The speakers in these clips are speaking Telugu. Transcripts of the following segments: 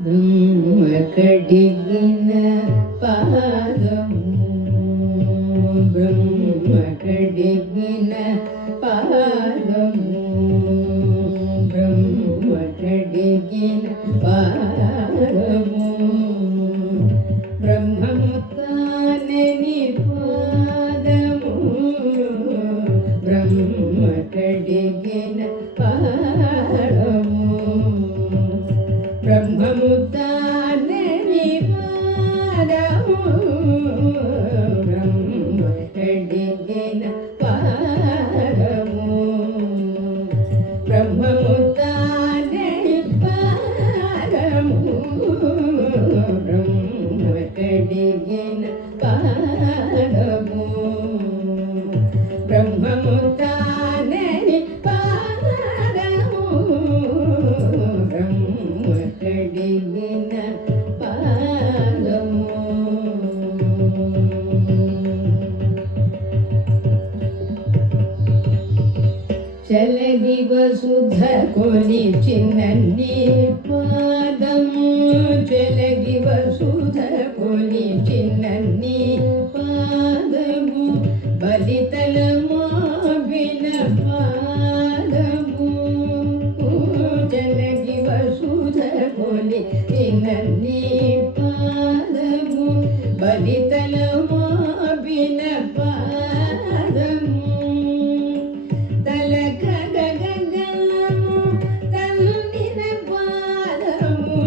బ్రహ్మ కడిగిన పాదము బ్రహ్మ కడిగిన పాదము బ్రహ్మ కడిగిన పాదము బ్రహ్మము తానని పాదము బ్రహ్మ కడిగిన పాదము బ్రహ్మము తానని పాదము బ్రహ్మ కడిగిన పాదము బ్రహ్మము తానని పాదము బ్రహ్మ కడిగిన పాదము బ్రహ్మము తానని పాదము బ్రహ్మ కడిగిన పాదము చలగి వసుధ కొలిచినన్ని పాదము చలగి వసుధ కొలిచినన్ని పాదము బలితలమో విన పాదము చలగి వసుధ కొలిచినన్ని పాదము బలితలమో విన పాదము తలక గగనము తల్లిన పాదము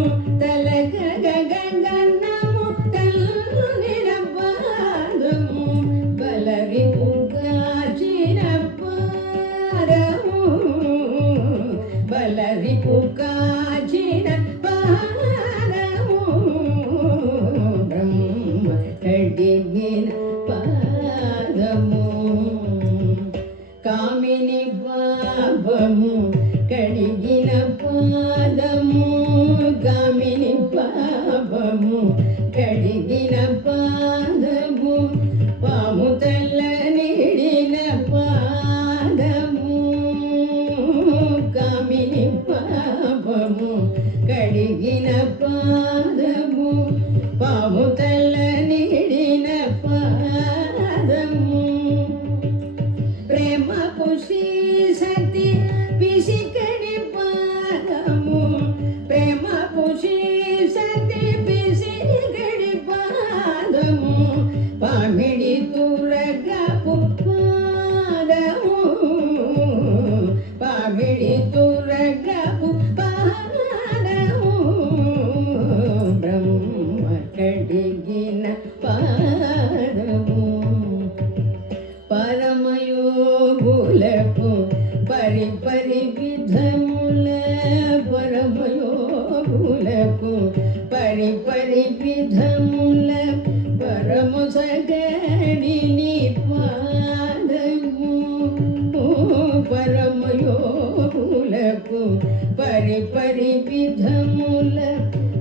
తలక గగనము తల్లిన పాదము బలవి పుగాచిన పాదము బలవి పుగాచిన పాదము బ్రహ్మ కడిగిన పాదము కామిని పాపము కడిగిన పాదము కామిని పాపము కడిగిన పాదము పాము తల్ల నిడిన పాదము కామిని పాపము కడిగిన పాదము పాము తల్ల నిడిన పాదము ప్రేమ పుషి సతి పిసికడి పాదము ప్రేమ పుషి సతి పిసికడి పాదము పామిడి తురగపు పాదము పామిడి తురగపు పాదము బ్రహ్మ కడిగిన పాదము పరమయోగులకు పరిపరి విధముల పరమయోగులకు పరిపరి విధముల పరము సగడిని పాదము పరమయోగులకు పరిపరి విధముల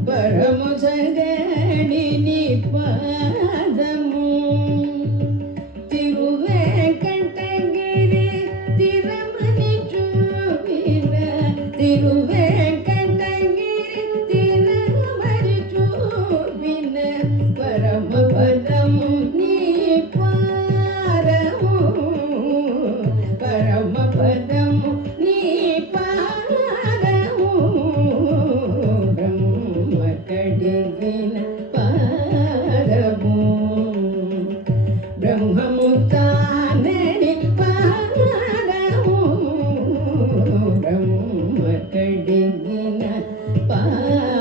పరము సగడిని పాదము తిరువేంకటగిరి తిరుమని చూపిన తిరువేంకటగిరి తిరుమని చూపిన పరమ పదము నీ పాదము పరమ పదము నీ పాదము బ్రహ్మ కడిగిన పాదము బ్రహ్మము తానని పాదము బ్రహ్మ కడిగిన పాదము